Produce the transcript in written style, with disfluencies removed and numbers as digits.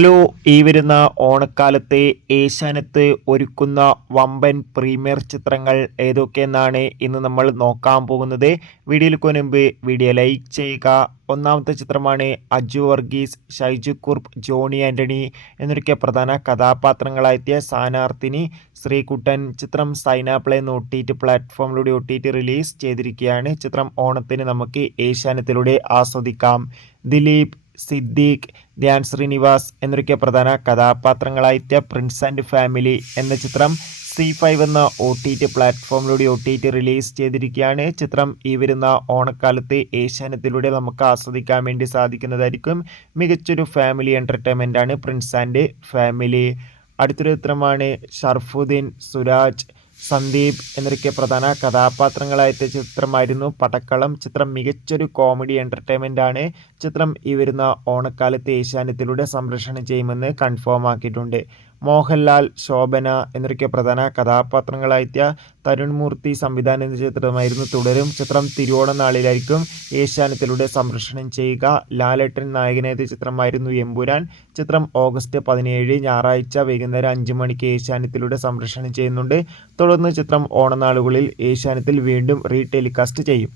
Hello, ഈ വരുന്ന ഓണക്കാലത്തെ ഏഷ്യാനെറ്റ് ഒരുക്കുന്ന വമ്പൻ പ്രീമിയർ ചിത്രങ്ങൾ ഏതൊക്കെയെന്നാണ് ഇന്ന് നമ്മൾ നോക്കാൻ പോകുന്നത്. വീഡിയോയിലേക്ക് മുൻപ് വീഡിയോ ലൈക്ക് ചെയ്യുക. ഒന്നാമത്തെ ചിത്രമാണ് അജു വർഗീസ്, ഷൈജു കുർപ്പ്, ജോണി ആന്റണി എന്നൊക്കെ പ്രധാന കഥാപാത്രങ്ങളായെത്തിയ സ്ഥാനാർത്ഥിനി ശ്രീകുട്ടൻ. ചിത്രം സൈനാപ്ലേ എന്ന OTT പ്ലാറ്റ്ഫോമിലൂടെ OTT റിലീസ് ചെയ്തിരിക്കുകയാണ്. ചിത്രം ഓണത്തിന് നമുക്ക് ഏഷ്യാനെറ്റിലൂടെ ആസ്വദിക്കാം. ദിലീപ്, സിദ്ദീഖ്, ധ്യാൻ ശ്രീനിവാസ് എന്നൊക്കെ പ്രധാന കഥാപാത്രങ്ങളായിട്ട് പ്രിൻസ് ആൻഡ് ഫാമിലി എന്ന ചിത്രം C5 എന്ന OTT പ്ലാറ്റ്ഫോമിലൂടെ OTT റിലീസ് ചെയ്തിരിക്കുകയാണ്. ചിത്രം ഈ വരുന്ന ഓണക്കാലത്ത് ഏഷ്യാനെറ്റിലൂടെ നമുക്ക് ആസ്വദിക്കാൻ വേണ്ടി സാധിക്കുന്നതായിരിക്കും. മികച്ചൊരു ഫാമിലി എൻ്റർടൈൻമെൻ്റ് ആണ് പ്രിൻസ് ആൻഡ് ഫാമിലി. അടുത്തൊരു ചിത്രമാണ് ഷർഫുദ്ദീൻ, സുരാജ്, സന്ദീപ് എന്നൊക്കെ പ്രധാന കഥാപാത്രങ്ങളായിട്ട് ചിത്രമായിരുന്നു പടക്കളം. ചിത്രം മികച്ചൊരു കോമഡി എൻ്റർടൈൻമെൻ്റ് ആണ്. ചിത്രം ഈ വരുന്ന ഓണക്കാലത്ത് ഏഷ്യാനെറ്റിലൂടെ സംപ്രേഷണം ചെയ്യുമെന്ന് കൺഫേം ആക്കിയിട്ടുണ്ട്. മോഹൻലാൽ, ശോഭന എന്നൊക്കെ പ്രധാന കഥാപാത്രങ്ങളായിട്ട് തരുൺ മൂർത്തി സംവിധാനം ചെയ്ത ചിത്രമായിരുന്നു തുടരും. ചിത്രം തിരുവോണ നാളിലായിരിക്കും ഏഷ്യാനെറ്റിലൂടെ സംപ്രേഷണം ചെയ്യുക. ലാലേട്ടൻ നായകനെത്തിയ ചിത്രമായിരുന്നു എമ്പുരാൻ. ചിത്രം ഓഗസ്റ്റ് 17 ഞായറാഴ്ച വൈകുന്നേരം 5 മണിക്ക് ഏഷ്യാനെറ്റിലൂടെ സംപ്രേഷണം ചെയ്യുന്നുണ്ട്. തുടർന്ന് ചിത്രം ഓണനാളുകളിൽ ഏഷ്യാനെറ്റിൽ വീണ്ടും റീടെലികാസ്റ്റ് ചെയ്യും.